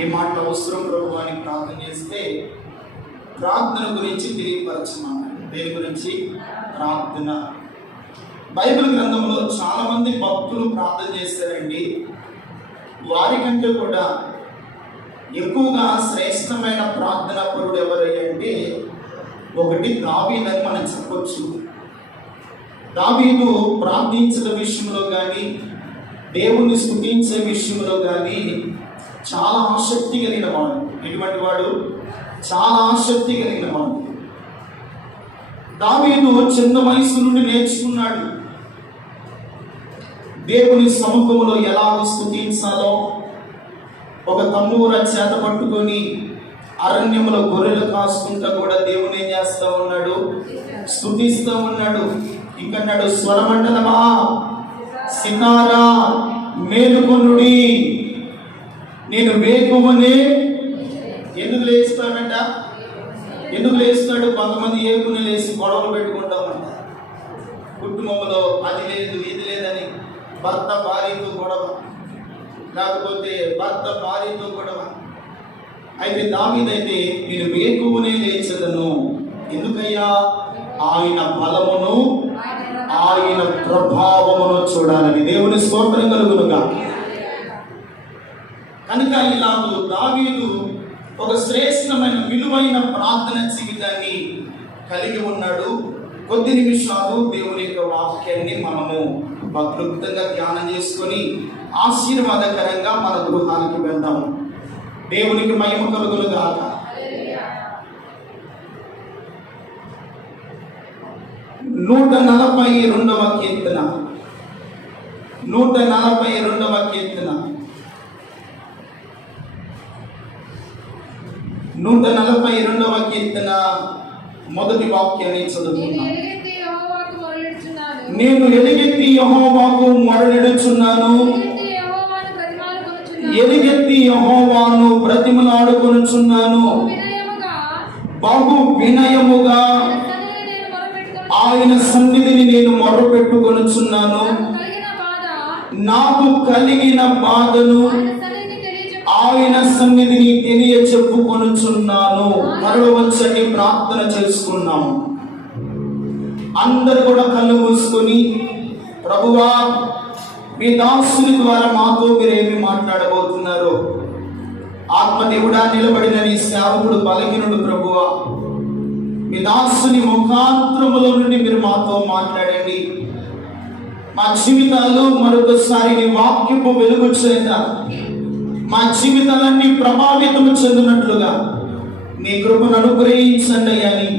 ఏ మాట అవసరం ప్రభు అని ప్రార్థన చేస్తే ప్రార్థన గురించి తెలియపరచమన్నాడు. దేని గురించి? ప్రార్థన. బైబిల్ గ్రంథంలో చాలా మంది భక్తులు ప్రార్థన చేశారండి. వారికంటే కూడా ఎక్కువగా శ్రేష్టమైన ప్రార్థనా పరుడు ఎవరంటే ఒకటి దావీదని మనం చెప్పొచ్చు. దావీదు ప్రార్థించిన విషయంలో కానీ దేవుణ్ణి స్తుతించే విషయంలో కానీ చాలా ఆసక్తి కలిగిన వాడు. ఎటువంటి వాడు? చాలా ఆసక్తి కలిగిన వాడు. దావీదు చిన్న వయసు నుండి నేర్చుకున్నాడు దేవుని సముఖంలో ఎలా స్తుతించాలో. ఒక తమ్ముర చేత పట్టుకొని అరణ్యంలో గొర్రెలు కాసుకుంటా కూడా దేవుని ఏం చేస్తూ ఉన్నాడు? స్తుతిస్తూ ఉన్నాడు. ఇంకన్నాడు, స్వరమండలమా సితారా మేలుకొనుడి, నేను వేకువనే. ఎందుకు లేస్తాడంట? ఎందుకు లేస్తాడు? కొంతమంది ఏకుని లేచి గొడవలు పెట్టుకుంటామంట. కుటుంబంలో అది లేదు ఇది లేదని భర్త భార్యతో గొడవ, లేకపోతే భర్త భార్యతో గొడవ. అయితే దావీదైతే నేను వేకువనే లేచదను. ఎందుకయ్యా? ఆయన బలమును ఆయన ప్రభావమును చూడాలని. దేవుని స్తోత్రం కలుగునుగా. కనుక ఇలా దావీదు ఒక శ్రేష్టమైన విలువైన ప్రార్థన జీవితాన్ని కలిగి ఉన్నాడు. కొద్ది నిమిషాలు దేవుని యొక్క వాక్యాన్ని మనము క్లుప్తంగా ధ్యానం చేసుకొని ఆశీర్వాదకరంగా మన గృహానికి వెళ్దాం. దేవునికి మహిమ కలుగునుగాక. 142వ కీర్తన, 142వ కీర్తన, 142వ కీర్తన మొదటి వాక్యాన్ని చదువుకున్నాను. నేను ఎలుగెత్తి యెహోవాకు మొరపెట్టుచున్నాను, ఎలుగెత్తి యెహోవాను బ్రతిమలాడుకొనుచున్నాను. బహు వినయముగా ఆయన సన్నిధిని నేను మొరపెట్టుకొనుచున్నాను. నాకు కలిగిన బాధను ఆయన సన్నిధిని తెలియ చెప్పుకొనుచున్నాను. మరొకసారి ప్రార్థన చేసుకున్నాము. అందరు కూడా కళ్ళు మూసుకొని, ప్రభువా మీ దాసుని ద్వారా మాతో మీరేమి మాట్లాడబోతున్నారు? ఆత్మదేవుడా నిలబడిన నీ సేవకుడు బలహీనుడు ప్రభువా, మీ దాసుని ముఖాంతరముల నుండి మీరు మాతో మాట్లాడండి. మా జీవితాలు మరొకసారి నీ వాక్యపు వెలుగు చేత మా జీవితాలన్నీ ప్రభావితం చెందినట్లుగా నీ కృపను అనుగ్రహించండి అని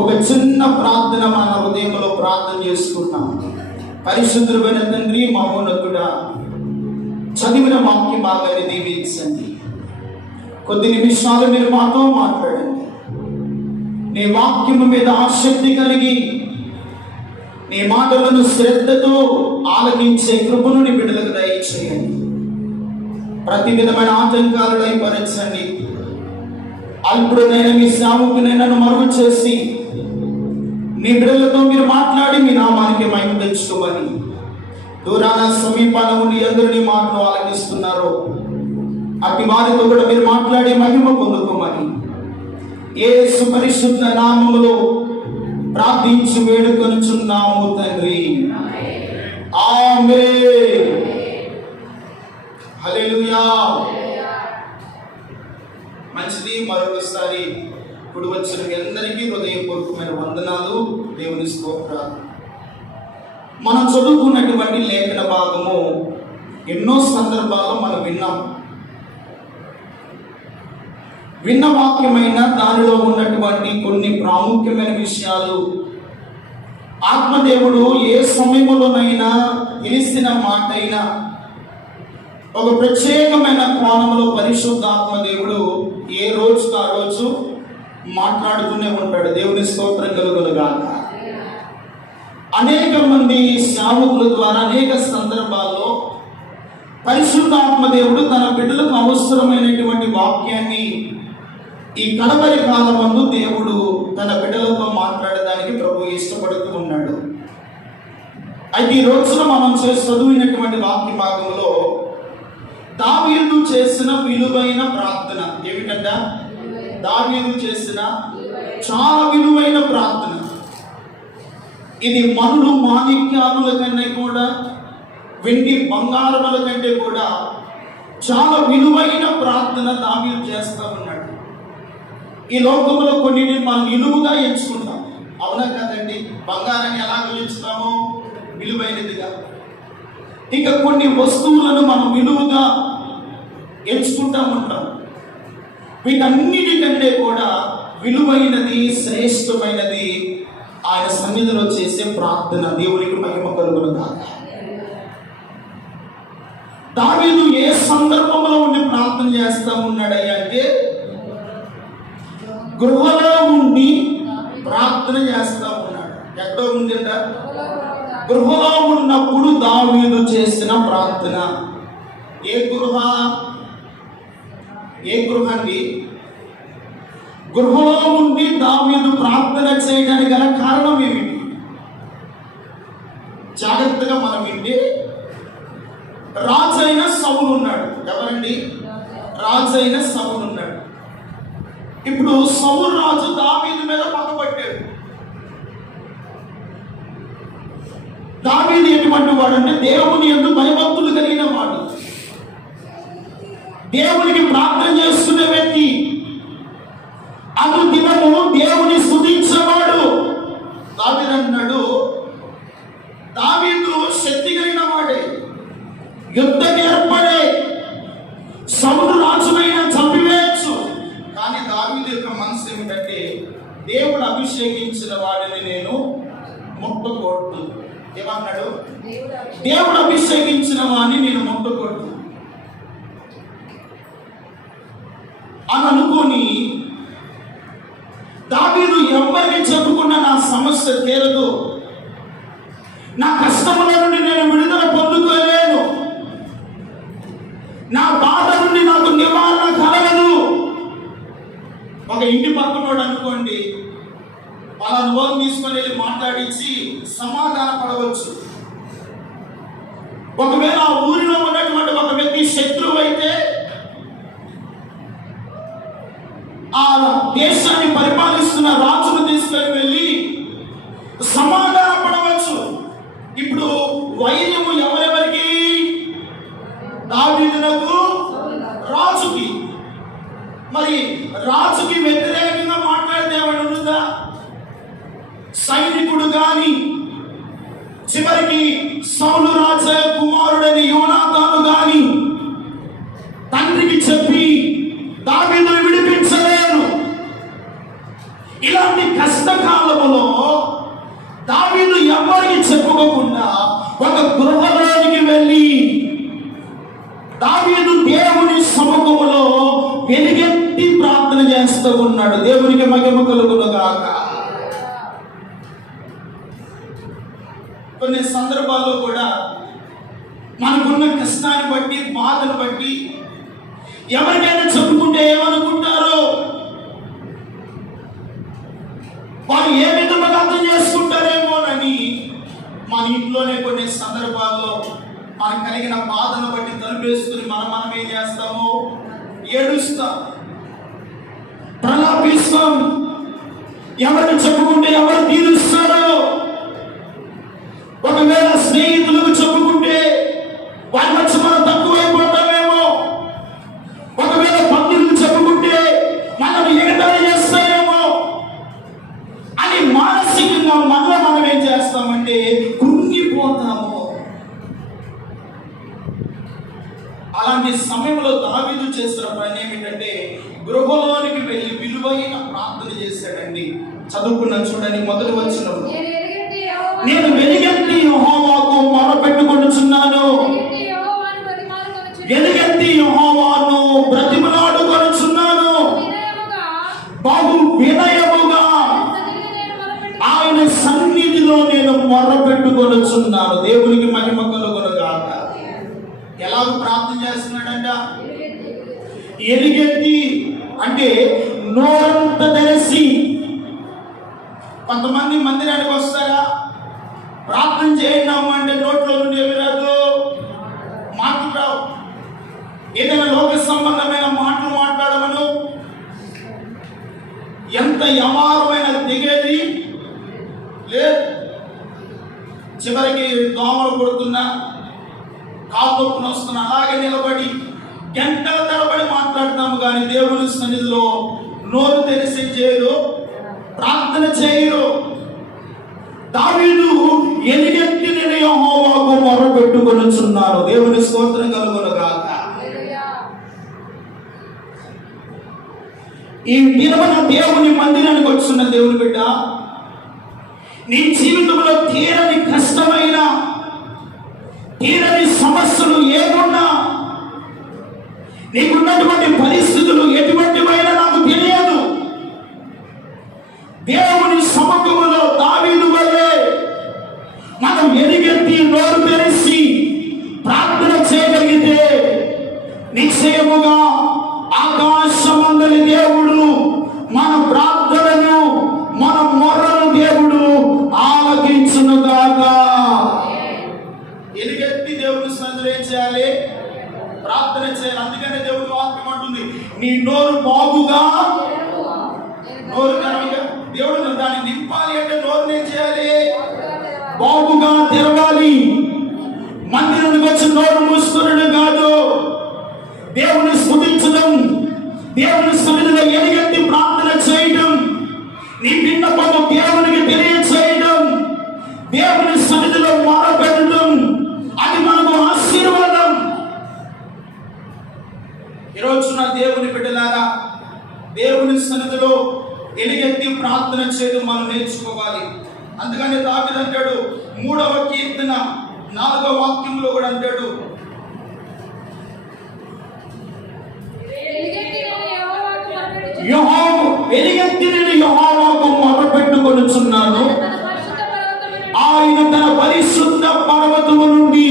ఒక చిన్న ప్రార్థన మన హృదయంలో ప్రార్థన చేసుకుంటాం. పరిశుద్ధుడైన తండ్రి, మహోన్నతుడా, చదివిన వాక్య భాగాన్ని దీవించండి. కొద్ది నిమిషాలు మీరు మాతో మాట్లాడండి. నీ వాక్యము మీద ఆసక్తి కలిగి నీ మాటలను శ్రద్ధతో ఆలకించే కృపను నీ బిడ్డలకు దయచేయండి. ప్రతి విధమైన ఆటంకాలు దయపరచండి. అల్పుడనైనా మీ సేవకునైనా మరుగు చేసి నీ బిడ్డలతో మీరు మాట్లాడి మీ నామానికి మహిమ తెచ్చుకోమని, దూరాన సమీపాన ఉండి అందరినీ మాటలు ఆలకిస్తున్నారో అట్టి వారితో కూడా మీరు మాట్లాడి మహిమ పొందుకోమని యేసు పరిశుద్ధ నామములో ప్రార్థించి వేడుకొనుచున్నాము తండ్రి. ఆమేన్. హల్లెలూయా. మంచిది. మరొకసారి ఇప్పుడు వచ్చిన మీ అందరికీ హృదయపూర్వకమైన వందనాలు, దేవుని స్తోత్రాలు. మనం చదువుకున్నటువంటి లేఖన భాగము ఎన్నో సందర్భాల్లో మనం విన్న వాక్యమైన దానిలో ఉన్నటువంటి కొన్ని ప్రాముఖ్యమైన విషయాలు ఆత్మదేవుడు ఏ సమయంలోనైనా తెలిసిన మాట అయినా ఒక ప్రత్యేకమైన కోణంలో పరిశుద్ధాత్మదేవుడు ఏ రోజుకు ఆ రోజు మాట్లాడుతూనే ఉంటాడు. దేవుని స్తోత్రం కలుగునుగాక. అనేక మంది సేవకుల ద్వారా అనేక సందర్భాల్లో పరిశుద్ధాత్మదేవుడు తన బిడ్డలకు అవసరమైనటువంటి వాక్యాన్ని ఈ కడవరి కాలమందు దేవుడు తన బిడ్డలతో మాట్లాడడానికి ప్రభు ఇష్టపడుతూ ఉన్నాడు. అయితే ఈ రోజున మనం చదివినటువంటి వాక్య భాగంలో దావీదు చేసిన విలువైన ప్రార్థన ఏమిటంట? దావీదు చేసిన చాలా విలువైన ప్రార్థన. ఇది మనులు మాణిక్యాముల కంటే కూడా, వెండి బంగారముల కంటే కూడా చాలా విలువైన ప్రార్థన దావీదు చేస్తూ ఉన్నాడు. ఈ లోకంలో కొన్నిటిని మనం విలువగా ఎంచుకుంటాం, అవునా కదండి? బంగారాన్ని ఎలా ఎంచుతాము? విలువైనదిగా. ఇక కొన్ని వస్తువులను మనం విలువగా ఎంచుకుంటా ఉంటాం. వీటన్నిటికంటే కూడా విలువైనది, శ్రేష్టమైనది ఆయన సన్నిధిలో చేసే ప్రార్థన. దేవునికి మహిమ కలుగును గాక. దావీదు ఏ సందర్భంలో ఉండి ప్రార్థన చేస్తా ఉన్నాడయ్యా అంటే, గృహలో ఉండి ప్రార్థన చేస్తా ఉన్నాడు. ఎక్కడో ఉందంట? గృహలో ఉన్నప్పుడు దావీదు చేసిన ప్రార్థన. ఏ గృహండి? గృహలో ఉండి దావీదు ప్రార్థన చేయడానికి గల కారణం ఏమిటి? జాగ్రత్తగా మనం వింటే, రాజైన సౌలు ఉన్నాడు. ఎవరండి? రాజైన సౌలు ఉన్నాడు. ఇప్పుడు సౌలు రాజు దావీదు మీద పగబట్టాడు. దావీదు ఎటువంటి వాడు అంటే, దేవుని యందు భయభక్తులు కలిగిన వాడు, దేవునికి ప్రార్థన చేస్తున్న వ్యక్తి, అనుదినము దేవుని స్తుతించేవాడు. దావీదు అన్నాడు, దావీదు శక్తి కలిగిన వాడే, యుద్ధం ఏర్పడే, సౌలు రాజునైనా చంపివేయచ్చు. కానీ దావీదు యొక్క మనసు ఏమిటంటే, దేవుడు అభిషేకించిన వాడిని నేను ముట్టకూడదు. ఏమన్నాడు? దేవుడు అభిషేకించిన వాడిని నేను ముట్టకూడదు అని అనుకొని, దావీదు ఎవరికి చెప్పుకున్నా నా సమస్య తీరదు, నా కష్టముల నుండి నేను విడుదల పొందుకోలేను, నా బాధ నుండి నాకు నివారణ కలగదు. ఒక ఇంటి పక్కనోడు అనుకోండి, వాళ్ళ అనుభవం తీసుకొని వెళ్ళి మాట్లాడించి సమాధాన పడవచ్చు. ఒకవేళ ఆ ఊరిలో ఉన్నటువంటి ఒక వ్యక్తి శత్రువు అయితే, ఆ దేశాన్ని పరిపాలిస్తున్న రాజును తీసుకొని వెళ్ళి సమాధాన పడవచ్చు. ఇప్పుడు వైర్యము ఎవరెవరికి? దావీదునకు, రాజుకి. మరి రాజుకి వ్యతిరేకంగా మాట్లాడితే ఏమన్నా? సైనికుడు గాని, చివరికి సౌలు రాజు కుమారుడని యోనాతాను గాని తండ్రికి చెప్పి దావీదును విడిపించలేరు. ఇలాంటి కష్టకాలములో దావీదు ఎవరికి చెప్పుకోకుండా ఒక గృహలోనికి వెళ్ళి దావీదు దేవుని సముఖములో వెలుగెత్తి ప్రార్థన చేస్తూ ఉన్నాడు. దేవునికి మహిమ కలుగును గాక. కొన్ని సందర్భాల్లో కూడా మనకున్న కష్టాన్ని బట్టి, బాధను బట్టి ఎవరికైనా చెప్పుకుంటే ఏమనుకుంటారో, వారు ఏ విధంగా అర్థం చేసుకుంటారేమోనని మన ఇంట్లోనే కొన్ని సందర్భాల్లో మనకు కలిగిన బాధను బట్టి తలుపేసుకుని మనం ఏం చేస్తాము? ఏడుస్తాం, ప్రలాపిస్తాం. ఎవరిని చెప్పుకుంటే ఎవరు తీరుస్తారో, ఒకవేళ స్నేహితులకు చెప్పుకుంటే వారి మధ్య మనం తక్కువైపోతామేమో, ఒకవేళ బంధువులకు చెప్పుకుంటే మనం ఎగతాళి చేస్తామేమో అని మానసికంగా మనం ఏం చేస్తామంటే కృంగిపోతాము. అలాంటి సమయంలో దావీదు చేసిన పని ఏమిటంటే, గృహలోనికి వెళ్ళి విలువైన ప్రార్థన చేశాడండి. చదువుకున్న చూడండి, మొదటి వచనంలో, నేను వెలుగెత్తి యెహోవాకు మొరపెట్టుకొనుచున్నాను, వెలుగెత్తి యెహోవాను బ్రతిమలాడుకొనుచున్నాను, బహు వినయముగా ఆయన సన్నిధిలో నేను మొరపెట్టుకొనుచున్నాను. దేవునికి మహిమ కలుగును గాక. ఎలా ప్రార్థన చేస్తున్నాడంట? ఎలుగెత్తి అంటే నోరంత తెరిసి. కొంతమంది మందిరానికి వస్తారా, ప్రార్థన చేయండి అంటే నోట్లో నుండి ఏమి రాదు, మాటలు రావు. ఏదైనా లోక సంబంధమైన మాటలు మాట్లాడమను, ఎంత యమారమైన దిగేది లేదు. చివరికి దోమలు కొడుతున్నా, కాలు నొప్పులు వస్తున్నా అలాగే నిలబడి గంటల తరబడి మాట్లాడతాము, కానీ దేవుని సన్నిధిలో నోరు తెరిసి చేయరు, ప్రార్థన చేయరు. దావీదు ఎలుగెత్తి యెహోవాకు మొరపెట్టుకొనుచున్నాడు. దేవుని స్తోత్రం కలుగును గాక. ఈ దినమున దేవుని మందిరానికి వచ్చిన దేవుని బిడ్డ, నీ జీవితంలో తీరని కష్టమైన, తీరని సమస్యలు ఏమున్నా, నీకున్నటువంటి పరిస్థితులు ఎటువంటివైనా నాకు తెలియదు, దేవుని సముఖములో దావీదు వలె మనం ఎలుగెత్తి నోరు తెరిచి ప్రార్థన చేయగలిగితే నిశ్చయముగా ఆకాశమందలి దేవుడు మన ప్రార్థనను, మన మొర్రను దేవుడు ఆలకించునుగాక. ఎలుగెత్తి దేవుని సన్నిధిలో ఏం చేయాలి? ప్రార్థన చేయాలి. అందుకనే దేవుని వాక్యం అంటుంది, నీ నోరు బాగుగా, నోరు కనుక దేవుడు దాన్ని నింపాలి అంటే నోరు ఏం చేయాలి? బాగుగా తెరవాలి. మందిరానికి వచ్చి నోరు మూసుకునడం కాదు, దేవుని స్తుతించడం, దేవుని సన్నిధిలో ఎలుగెత్తి ప్రార్థన చేయడం, నీ విన్నపము దేవునికి తెలియచేయడం, దేవుని సన్నిధిలో మొరపెట్టడం, అది మనకు ఆశీర్వాదం. ఈరోజు నా దేవుని బిడ్డలారా, దేవుని సన్నిధిలో ఎలుగెత్తి ప్రార్థన చేయడం మనం నేర్చుకోవాలి. అందుకని దావీదు అంటాడు, 3వ కీర్తన 4వ వాక్యంలో కూడా అంటాడు, ఎలుగెత్తి నేను యెహోవాకు మొరపెట్టుకొనుచున్నాను, ఆయన తన పరిశుద్ధ పర్వతము నుండి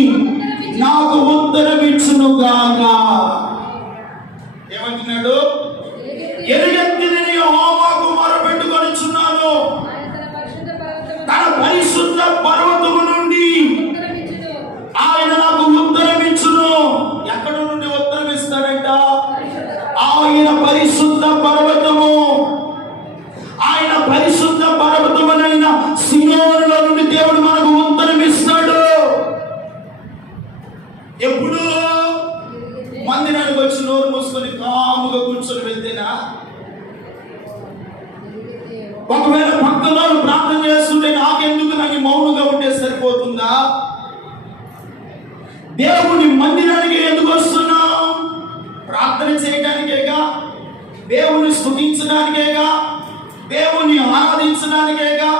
నాకు ఉత్తరమిచ్చునుగాక. ఏమంటున్నాడు? ఎలుగెత్తి నేను యెహోవాకు మొరపెట్టుకొనుచున్నాను, తన పరిశుద్ధ పర్వతము నుండి ఆయన నాకు ఉత్తరమిచ్చును. ఎక్కడ నుండి ఉత్తరం ఇస్తాడంట? ఆయన పరిశుద్ధ పర్వతము, ఆయన పరిశుద్ధ పర్వతమునైన సీయోనులో నుండి దేవుడు మనకు ఉత్తరం ఇస్తాడు. ఎప్పుడు? మందిరానికి వచ్చి నోరు మూసుకొని కాముగా కూర్చొని వెళ్తేనా? ఒకవేళ పక్కన ప్రార్థన చేస్తుంటే నాకెందుకు, నాకు మౌనంగా ఉంటే సరిపోతుందా? దేవుని మందిరానికి ఎందుకు వస్తున్నావు? ప్రార్థన చేయడానికేగా, దేవుని స్తుతించడానికేగా, దేవుని ఆరాధించడానికేగా.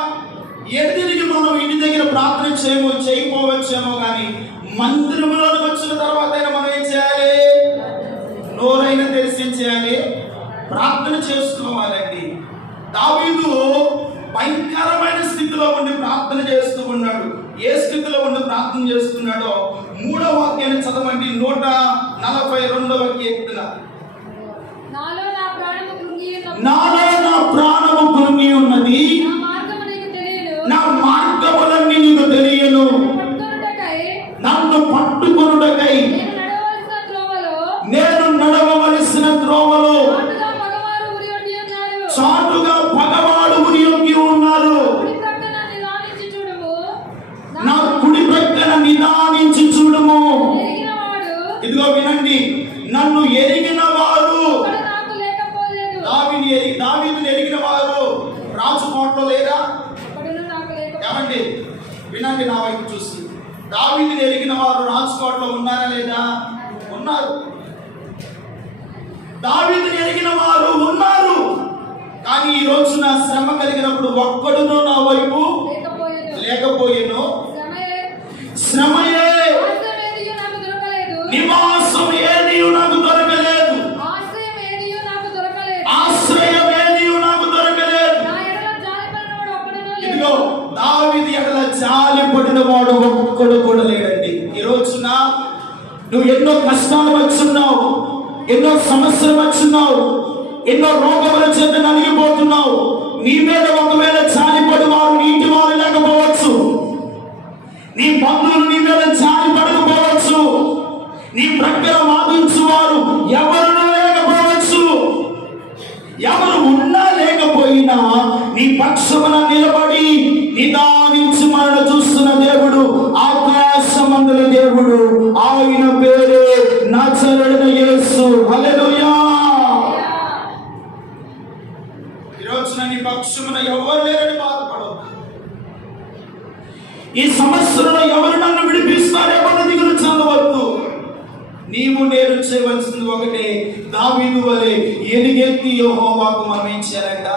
ఎదుటికి మనం ఇంటి దగ్గర ప్రార్థన చేయకపోవచ్చేమో, కానీ మందిరంలోకి వచ్చిన తర్వాత మనం ఏం చేయాలి? నోరైనా తెలిసి చేయాలి, ప్రార్థన చేసుకోవాలండి. దావీదు భయంకరమైన స్థితిలో ఉండి ప్రార్థన చేస్తూ ఉన్నాడు. ఏ స్థితిలో ఉండి ప్రార్థన చేస్తున్నాడో 3వ వాక్యాన్ని చదవండి. 142వ కీర్తన. నాలో నా ప్రాణము కృంగి ఉన్నది, నా మార్గములన్నీ నీకు తెలియను, నన్ను పట్టుకొనుటకై నేను నడవవలసిన త్రోవలో చాటుగా పగవాడు ఉరియొంగి ఉన్నారు. నా కుడి ప్రక్కన నిదానించి చూడుము. ఇదిగో వినండి, నన్ను ఎరిగిన వారు, దావీదుని ఎరిగిన వారు రాజుకోటలో లేరా? ఏమండి వినండి, నా వైపు చూసి, దావీదుని ఎరిగిన వారు రాజుకోటలో ఉన్నారా లేదా? ఉన్నారు. దావీదుని ఎరిగిన వారు ఉన్నారు. కానీ ఈ రోజు నా శ్రమ కలిగినప్పుడు ఒక్కడునో నా వైపు లేకపోయేను. శ్రమయే, నివాసం ఏది నాకు దొరకలేదు, ఆశ్రయం ఏది నాకు దొరకలేదు. ఇదిగో దావీదు ఎడల జాలి పడిన వాడు ఒక్కడు కూడా లేడండి. ఈ రోజున నువ్వు ఎన్నో కష్టాలు వచ్చున్నావు, ఎన్నో సమస్యలు వచ్చున్నావు, ఎన్నో రోగముల చేత నలిగిపోతున్నావు. నీ మీద ఒకవేళ జాలిపడి వారు నీ ఇంటి వారు లేకపోవచ్చు, నీ బంధువులు నీ మీద జాలి పడకపోవచ్చు, నీ ప్రక్కన వాదించు వారు పక్షమున నిలబడి నిదానించి మనల్ని చూస్తున్న దేవుడు, ఆకాశమందుల దేవుడు, ఆయన పేరే నజరేయుడైన యేసు. హల్లెలూయా. ఈరోజు నీ పక్షమున ఎవరు లేరని బాధపడవద్దు. ఈ సమస్యలో ఎవరు నన్ను విడిపిస్తారేమో దిగులు చెందవద్దు. నీవు నేను చేయవలసింది ఒకటే, దావీదు వలె ఎలుగెత్తి యెహోవాకు మనం ఏం చేయాలంట?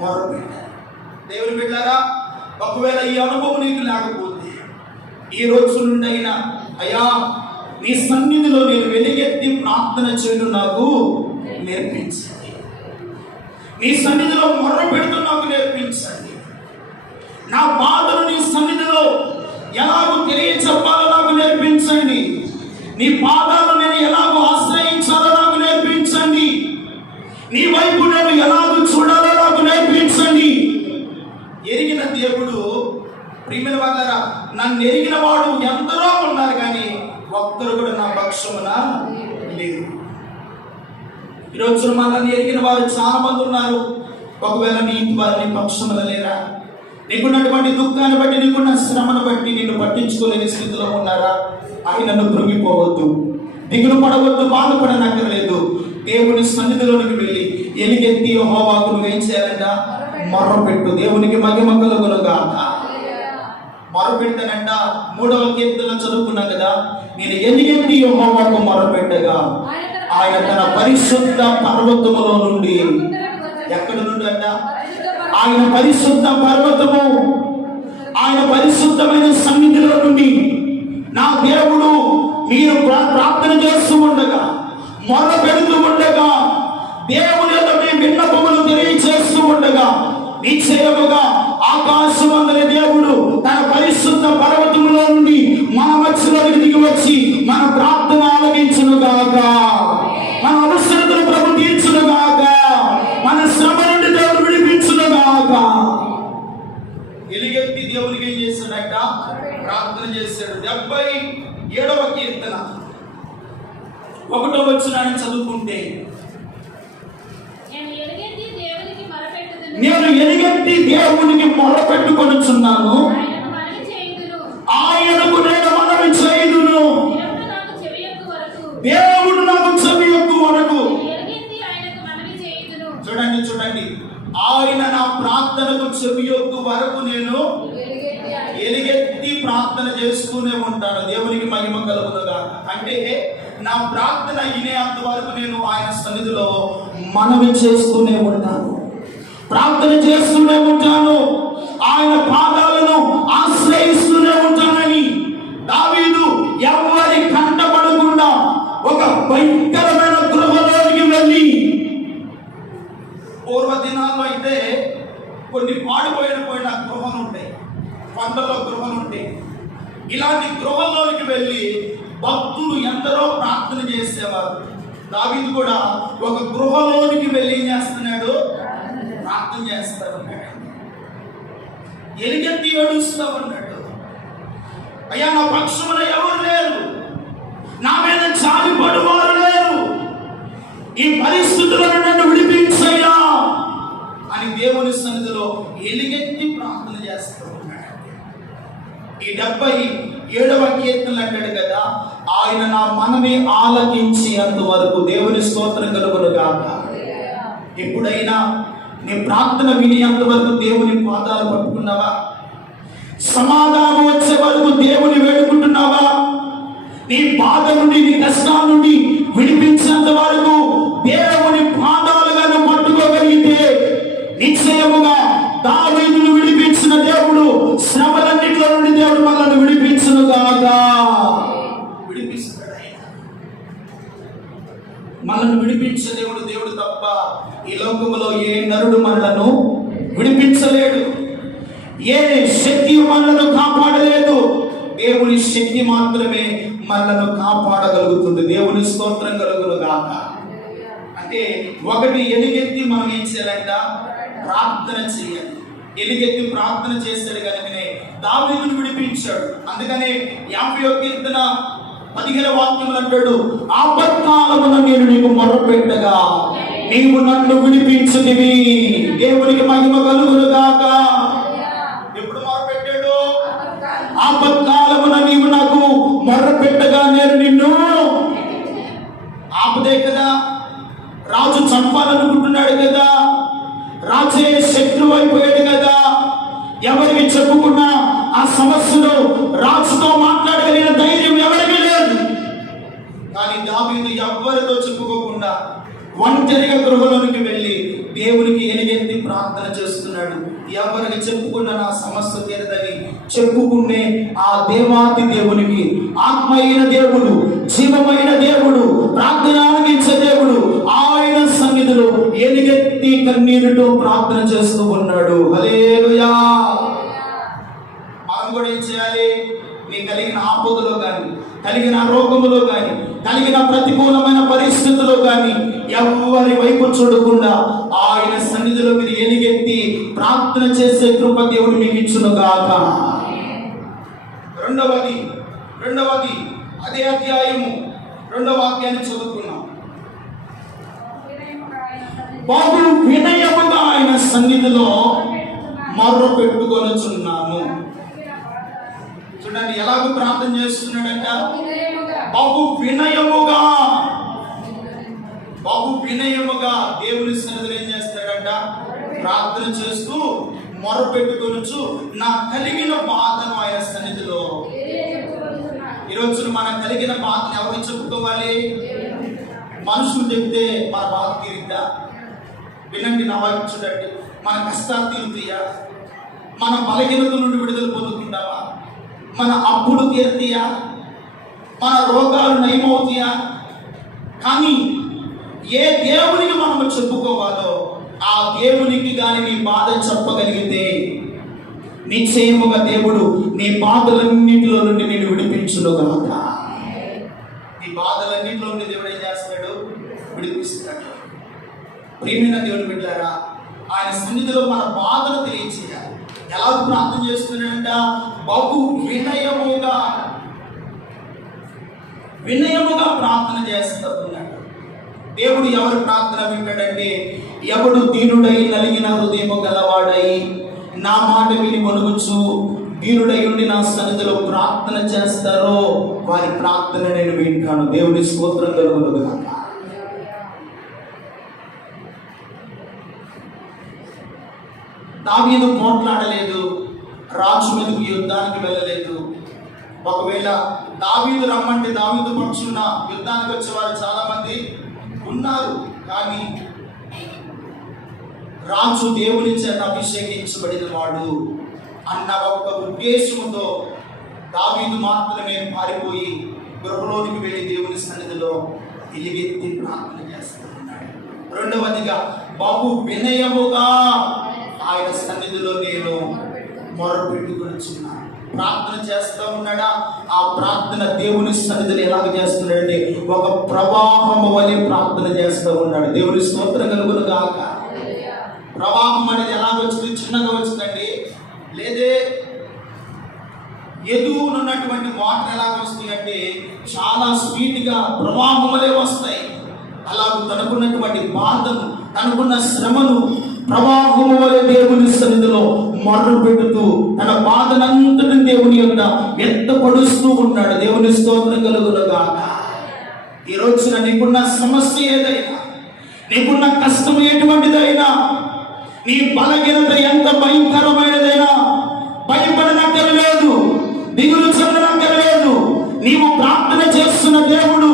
మొరపెట్టాలి. దేవుని బిడ్డలారా, ఒకవేళ ఈ అనుభవం నీకు లేకపోతే ఈ రోజు నుండి అయినా, అయ్యా నీ సన్నిధిలో నేను వెలుగెత్తి ప్రార్థన చేయడం నాకు నేర్పించండి, నీ సన్నిధిలో మొర్ర పెడుతూ నాకు నేర్పించండి, నా బాధను నీ సన్నిధిలో ఎలాగో తెలియచెప్పాలో నాకు నేర్పించండి, నీ పాదాలు నేను ఎలాగో ఆశ్రయించాలో నాకు నేర్పించండి, నీ వైపు నేను ఎలాగో చూడాలో నాకు నేర్పించండి. ఎరిగిన దేవుడు, ప్రియమైన వాళ్ళారా, నన్ను ఎరిగిన వాడు ఎందరో ఉన్నారు కానీ ఒక్కరు కూడా నా పక్షమున లేరు. ఈరోజు మనల్ని ఎరిగిన వారు చాలా మంది ఉన్నారు. ఒకవేళ నీ ఇంటి వారు నీ పక్షమున లేరా? నీకున్నటువంటి దుఃఖాన్ని బట్టి, నీకున్న శ్రమను బట్టి నిన్ను పట్టించుకోలేని స్థితిలో ఉన్నారా? ఆయనను కృంగిపోవద్దు, దిగులు పడవద్దు, బాధపడనక్కర్లేదు. దేవుని సన్నిధిలోనికి వెళ్ళి ఎలుగెత్తి యెహోవాకు నువ్వేం చేయాలంట? మొర్రపెట్టు. దేవునికి మహిమ కలుగునుగాక. మొరపెట్టనంట 3వ కీర్తనలో చదువుకున్నాం కదా, నేను ఎలుగెత్తి యెహోవాకు మొరపెట్టగా ఆయన తన పరిశుద్ధ పర్వతములో నుండి, ఎక్కడి నుండి అంట? ఆయన పరిశుద్ధ పర్వతము, ఆయన పరిశుద్ధమైన సన్నిధిలో నుండి నా దేవుడు, మీరు ప్రార్థన చేస్తూ ఉండగా, మొర పెడుతూ ఉండగా, దేవుని యొక్క మీ విన్నపములు తెలియచేస్తూ ఉండగా, నిశ్చయముగా ఆకాశమందుల దేవుడు తన పరిశుద్ధ పర్వతములో నుండి మన మధ్యలోకి దిగి వచ్చి మన ప్రార్థన ఆలకించునుగాక, మన అవసరతను ప్రభు తీర్చునుగాక, మన శ్రమ నుండి దేవుడు విడిపించునుగాక. ఎలుగెత్తి దేవునికి ఏం చేశాడట? ప్రార్థన చేశాడు. 77వ కీర్తన 1వ వచనాన్ని చదువుకుంటే, నేను ఎలుగెత్తి దేవునికి మొరపెట్టుకొనుచున్నాను, ఆయనకు నేను మనవి చేయుదును, దేవుడు నాకు చెవి యొక్కు వరకు. చూడండి చూడండి, ఆయన నా ప్రార్థనకు చెవి యొక్కు వరకు నేను ఎలుగెత్తి ప్రార్థన చేస్తూనే ఉంటాను. దేవునికి మహిమ కలుగునుగా. అంటే నా ప్రార్థన వినేంత వరకు నేను ఆయన సన్నిధిలో మనవి చేస్తూనే ఉంటాను, ప్రార్థన చేస్తూనే ఉంటాను, ఆయన పాదాలను ఆశ్రయిస్తూనే ఉంటానని దావీదు ఎవరి కంటపడకుండా ఒక భయంకరమైన గృహలోనికి వెళ్ళి, పూర్వ దినాల్లో అయితే కొన్ని పాడిపోయిన గృహాలు ఉంటాయి, కొండలో గృహాలు ఉంటాయి. ఇలాంటి గృహంలోనికి వెళ్ళి భక్తులు ఎందరో ప్రార్థన చేసేవారు. దావీదు కూడా ఒక గృహలోనికి వెళ్ళి ఏం చేస్తున్నాడు? ప్రార్థన చేస్తా ఉన్నాడు. ఎలుగెత్తి ఏడుస్తా ఉన్నాడు, అయ్యా నా పక్షమున ఎవరు లేరు, నా మీద జాలిపడువారు లేరు, ఈ పరిస్థితులను నన్ను విడిపించయ్యా అని దేవుని సన్నిధిలో ఎలుగెత్తి ప్రార్థన చేస్తూ ఉన్నాడు. ఈ 77వ కీర్తనలు అంటాడు కదా, ఆయన నా మనవి ఆలకించి అంతవరకు. దేవుని స్తోత్రం కలుగునుగాక. ఎప్పుడైనా నీ ప్రార్థన వినేంత వరకు దేవుని పాదాలు పట్టుకున్నావా? సమాధానం వచ్చే వరకు దేవుని వేడుకుంటున్నావా? నీ బాధ నుండి, నీ కష్టాల నుండి విడిపించేంత వరకు దేవుని పాదాలుగా నువ్వు పట్టుకోగలిగితే నిశ్చయముగా దావీదును విడిపించిన దేవుడు శ్రమలన్నిటిలో నుండి దేవుడు మనల్ని విడిపించునుగాక. విడిపిస్తాడు. మనల్ని విడిపించే దేవుడు తప్ప ఈ లోకములో ఏ నరుడు మనలను విడిపించలేడు, ఏ శక్తి మనలను కాపాడలేదు. దేవుని శక్తి మాత్రమే మనలను కాపాడగలుగుతుంది. దేవుని స్తోత్రం కలుగునుగాక. అంటే ఒకటి, ఎలుగెత్తి మనం ఏం చేయాలంట? ప్రార్థన చేయాలి. ఎలుగెత్తి ప్రార్థన చేస్తాడు కనుకనే దావీదును విడిపించాడు. అందుకనే 50వ కీర్తన 15వ వాక్యం అంటాడు, ఆపత్కాలమున నేను నీకు మొరపెట్టగా నీవు నన్ను విడిపించుదివి. దేవునికి మహిమ కలుగును గాక. ఎప్పుడు మొరపెట్టాడు? ఆపత్కాలమున నీవు నాకు మొర్రపెట్టగా నేను నిన్ను ఆపదే కదా. రాజు చంపాలనుకుంటున్నాడు కదా, రాజే శత్రువు అయిపోయాడు కదా. ఎవరికి చెప్పుకున్నా ఆ సమస్యలో రాజుతో మాట్లాడగలిగిన ధైర్యం ఎవరికి లేదు. కానీ దావీదు ఎవ్వరితో చెప్పుకోకుండా ఒంటరిగా గృహలోనికి వెళ్ళి దేవునికి ఎలుగెత్తి ప్రార్థన చేస్తున్నాడు. ఎవరికి చెప్పుకున్న నా సమస్య తీరదని చెప్పుకునే ఆ దేవాది దేవునికి, ఆత్మైన దేవుడు, జీవమైన దేవుడు, ప్రార్థన ఆలకించే దేవుడు, ఆయన సన్నిధిలో ఎలుగెత్తి కన్నీరుతో ప్రార్థన చేస్తూ ఉన్నాడు. హల్లెలూయా. మనం కూడా ఏం చేయాలి? నీ కలిగిన ఆపదలో కానీ, కలిగిన రోగములో కానీ, కలిగిన ప్రతికూలమైన పరిస్థితుల్లో కానీ ఎవరి వైపు చూడకుండా ఆయన సన్నిధిలో మీరు ఎలుగెత్తి ప్రార్థన చేసే కృప దేవుడు మీకు ఇచ్చును గాక. రెండవది అదే అధ్యాయము 2వ వాక్యాన్ని చదువుకున్నాం. బహు వినయముగా ఆయన సన్నిధిలో మొర్ర పెట్టుకొనుచున్నాను. చూడండి ఎలాగో ప్రార్థన చేస్తున్నాడంట. బహు వినయముగా దేవుని సన్నిధిలో ఏం చేస్తాడంట? ప్రార్థన చేస్తూ మొర పెట్టుకొనుచు నా కలిగిన బాధను ఆయన సన్నిధిలో. ఈరోజు మన కలిగిన బాధను ఎవరికి చెప్పుకోవాలి? మనుషులు చెప్తే మన బాధ తీరుద్దా? వినండి, నా వైపు చూడండి. మన కష్టాలు తీరుతాయా? మన బలహీనతల నుండి విడుదల పొందుకుంటామా? మన అప్పులు తీరుతాయా? మన రోగాలు నయమవుతాయా? కానీ ఏ దేవునికి మనం చెప్పుకోవాలో ఆ దేవునికి కానీ నీ బాధ చెప్పగలిగితే నిశ్చయముగా దేవుడు నీ బాధలన్నింటిలో నుండి నేను విడిపించును గాక. నీ బాధలన్నింటిలో నుండి దేవుడు ఏం చేస్తాడు? విడిపిస్తాడు. ప్రియమైన దేవుని బిడ్డలారా, ఆయన సన్నిధిలో మన బాధను తెలియచేయాలి. ఎలా ప్రార్థన చేస్తున్నాడంట? బహు వినయముగా ప్రార్థన చేస్తూ ఉన్నాడు. దేవుడు ఎవరు ప్రార్థన వింటాడంటే, ఎవడు దీనుడై నలిగిన హృదయము గలవాడై నా మాట విని వణుకుచు దీనుడై ఉండి నా సన్నిధిలో ప్రార్థన చేస్తారో వారి ప్రార్థన నేను వింటాను. దేవుని స్తోత్రం కలుగును గాక. దావీదు పోట్లాడలేదు, రాజు మీదకు యుద్ధానికి వెళ్ళలేదు. ఒకవేళ దావీదు రమ్మంటే దావీదు పక్షున యుద్ధానికి వచ్చేవారు చాలా మంది ఉన్నారు. కానీ రాజు దేవుని చేత అభిషేకించబడిన వాడు అన్న ఒక ఉద్దేశంతో దావీదు మాత్రమే పారిపోయి గృహలోనికి వెళ్ళి దేవుని సన్నిధిలో ఎలుగెత్తి ప్రార్థన చేస్తున్నాడు. రెండవదిగా బహు వినయముగా ఆయన సన్నిధిలో నేను మొరపెట్టుకొనుచున్నాను. ప్రార్థన చేస్తూ ఉన్నాడా? ఆ ప్రార్థన దేవుని సన్నిధిని ఎలాగ చేస్తున్నాడంటే ఒక ప్రవాహము వలె ప్రార్థన చేస్తూ ఉన్నాడు. దేవుని స్తోత్రం కలుగును గాక. ప్రవాహం అనేది ఎలాగ వచ్చింది? చిన్నగా వచ్చిందండి. లేదే ఎదుగునున్నటువంటి వాటర్ ఎలాగ వస్తాయి అంటే చాలా స్పీడ్గా ప్రవాహం వలె వస్తాయి. అలాగ తనకున్నటువంటి బాధను, తనకున్న శ్రమను ప్రవాహము వలె దేవుని సన్నిధిలో మొర్ర పెడుతూ తన బాధనంతటిని దేవుని యొక్క వ్యక్తపరుస్తూ ఉన్నాడు. దేవుని స్తోత్రం కలుగును గాక. ఈ రోజున నీకున్న సమస్య ఏదైనా, నీకున్న కష్టం ఎటువంటిదైనా, నీ బలహీనత ఎంత భయంకరమైనదైనా భయపడనక్కర్లేదు, దిగులు చెందనక్కర్లేదు. నీవు ప్రార్థన చేస్తున్న దేవుడు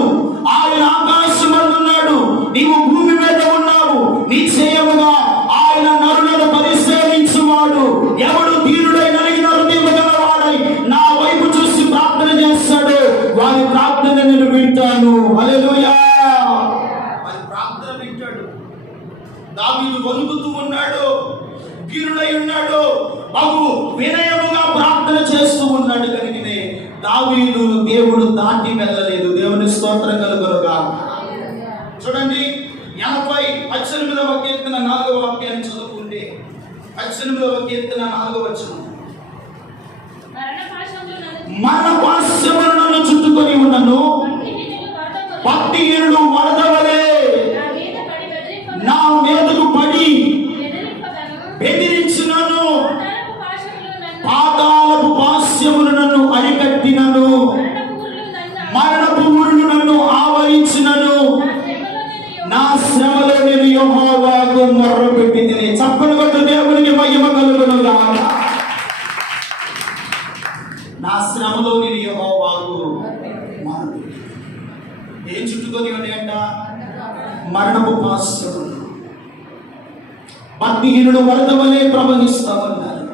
ఆయన ఆకాశమందున్నాడు, నీవు భూమి మీద ఉన్నావు. నిశ్చయముగా ఆయన నరులను పరిశీలించువాడు. ఎవడు దీనుడై నలిగిన హృదయము గలవాడై నా వైపు చూసి ప్రార్థన చేస్తాడు, వారి ప్రార్థన నేను వింటాను. హల్లెలూయా. వారి ప్రార్థన వింటాడు. దావీదు వణుకుతూ ఉన్నాడు, దీనుడై ఉన్నాడు, బహు వినయముగా ప్రార్థన చేస్తూ ఉన్నాడు. కనుకనే దావీదు దేవుడు దాటి వెళ్ళలేదు. దేవుని స్తోత్రం కలుగును గాక. చూడండి 18వ కీర్తన 4వ వాక్యాన్ని చదువుకుంటే 18వ కీర్తన 4వ వచనం, మరణ పాశములను చుట్టుకొని ఉన్నను, భక్తిహీనుడు వరద వలె యెహోవాకు మొర్రపెట్టితిని. చప్పలు కొట్టు, దేవునికి మహిమ కలుగును గాక. నా శ్రమలో నేను యెహోవాకు మొర్రపెట్టితిని. ఏం చుట్టుకొని ఉన్నాయంట? మరణపు పాశములు. భక్తిహీనుడు వరద వలె ప్రవహిస్తా ఉన్నారు.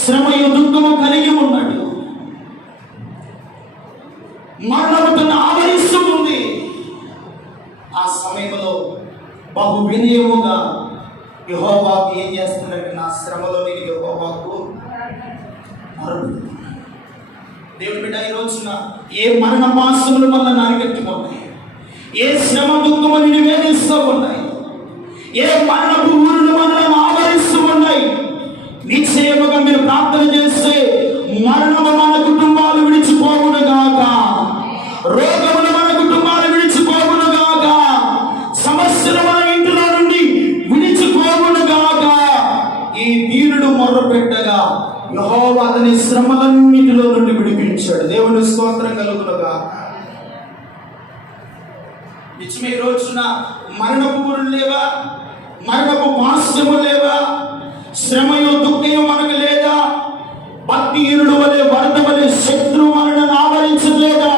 శ్రమయు దుఃఖము కలిగి ఉన్నాడు. మరణముతో ఆవరిస్తూ ఉంది. ఆ సమయంలో బహు వినయముగా యెహోవాకు ఏం చేస్తున్నాడంటే, నా శ్రమలో నేను యెహోవాకు మొరపెడుతున్నాను. దేవుని బిడ్డ, ఈ రోజున ఏ మరణ పాశములు వల్ల నారిగట్టుకున్నాయి, ఏ శ్రమ దుఃఖము నిన్ను వేధిస్తూ ఉన్నాయి, ఏ మరణపు ఊరులు మనల్ని ఆవరిస్తూ ఉన్నాయి, నిశ్చయముగా మీరు ప్రార్థన చేస్తే మరణము మన కుటుంబాలు విడిచిపోవును గాక, రోగములు మన కుటుంబాలు విడిచిపోవును గాక, సమస్యలు మన ఇంటిలో నుండి విడిచిపోవును గాక. ఈ దీనుడు మొర్రపెట్టగా యెహోవా అతని శ్రమలన్నిటిలో నుండి విడిపించాడు. దేవుని స్తోత్రం కలుగును గాక. నిజమే, ఈ రోజున మరణపు ఊరులు లేవా, మరణపు పాశము లేవా, శ్రమయు దుఃఖము మనకు లేదా, భక్తిహీనుడు వలె వరద వలె శత్రువు మనల్ని ఆవరించలేదా?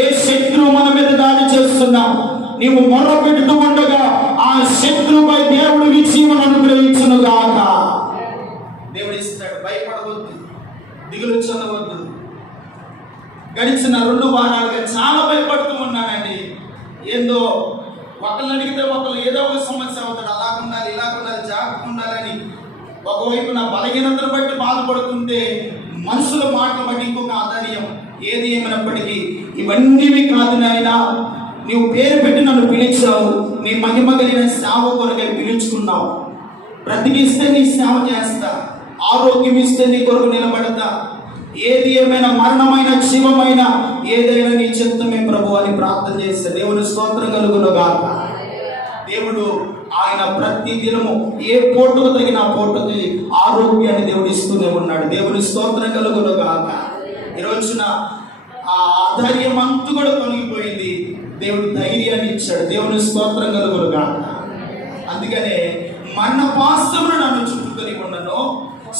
ఏ శత్రువు మన మీద దాడి చేస్తున్నా నీవు మొర్ర పెడుతూ ఉండగా ఆ శత్రువుపై దేవుడు విజయం అనుగ్రహించును గాక. దేవుడు ఇస్తాడు. భయపడవద్దు, దిగులు చెందవద్దు. గడిచిన 2 వారాలుగా చాలా భయపడుతూ ఉన్నానండి. ఏందో ఒకళ్ళని అడిగితే ఒకళ్ళు ఏదో ఒక సమస్య అవుతాడు, అలా ఉండాలి, ఇలా ఉండాలి, జాగ్రత్తగా ఉండాలని. ఒకవైపు నా బలహీనతను బట్టి బాధపడుతుంటే మనుషుల మాటలు బట్టి ఇంకొక ఆధార్యం. ఏది ఏమైనప్పటికీ ఇవన్నీ కాదు నాయనా, నీవు పేరు పెట్టి నన్ను పిలిచావు, నీ మహిమ కలిగిన సేవ కొరకై పిలుచుకున్నావు. బ్రతికిస్తే నీ సేవ చేస్తా, ఆరోగ్యం ఇస్తే నీ కొరకు నిలబడతా. ఏది ఏమైనా మరణమైన జీవమైన ఏదైనా నీ చిత్తమే ప్రభు అని ప్రార్థన చేస్తే దేవుని స్తోత్రం కలుగును గాక. దేవుడు ఆయన ప్రతి దినము ఏ పోటుకు తగిన పోటుకి ఆరోగ్యాన్ని దేవుడు ఇస్తూనే ఉన్నాడు. దేవుని స్తోత్రం కలుగును గాక. ఈ రోజున ఆ ఆధైర్యం అంతా కూడా తొలగిపోయింది. దేవుడు ధైర్యాన్ని ఇచ్చాడు. దేవుని స్తోత్రం కలుగును గాక. అందుకనే మరణ పాశములు నన్ను చుట్టుకొని ఉన్నాను,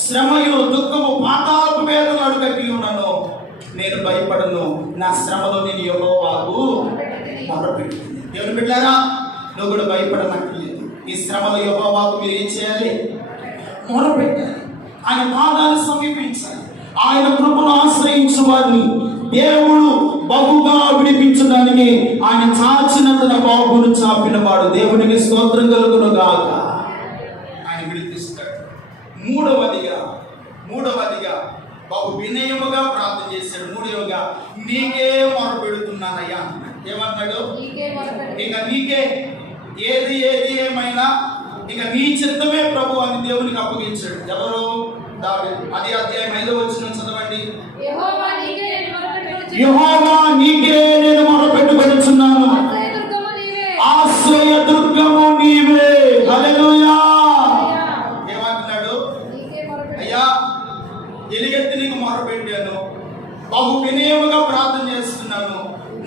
శ్రమయు దుఃఖము పాతాళపు వేదనలు అడుగట్టి ఉన్నాను, నేను భయపడను, నా శ్రమలో నేను యెహోవాకు మొరపెట్టింది. దేవుని బిడ్డలారా, నువ్వు కూడా భయపడనట్లేదు. ఈ శ్రమలో యెహోవాకు మీరు ఏం చేయాలి? మొరపెట్టాలి. ఆయన పాదాలు సమీపించాలి. ఆయన కృపను ఆశ్రయించు వారిని దేవుడు బహుగా విడిపించడానికి ఆయన చాచిన తన బాహువును చాపినవాడు. దేవునికి స్తోత్రం కలుగును గాక. ఆయన విడిపిస్తాడు. మూడవదిగా బహు వినయముగా ప్రార్థన చేశాడు. మూడవగా నీకే మొర పెడుతున్నానయ్యా. ఏమన్నాడు? ఇక నీకే ఏది ఏమైనా ఇక నీ చిత్తమే ప్రభు అని దేవునికి అప్పగించాడు. ఎవరు? దావీదు. అది అధ్యాయం 5వ వచనం చదవండి. యెహోవా నీకే నేను మొరపెట్టుకొనుచున్నాను, ఆశ్రయ దుర్గము నీవే. హల్లెలూయా. ఏమంటున్నాడు? అయ్యా, ఎలుగెత్తి నీకు మొరపెట్టాను, బహు వినయముగా ప్రార్థన చేస్తున్నాను.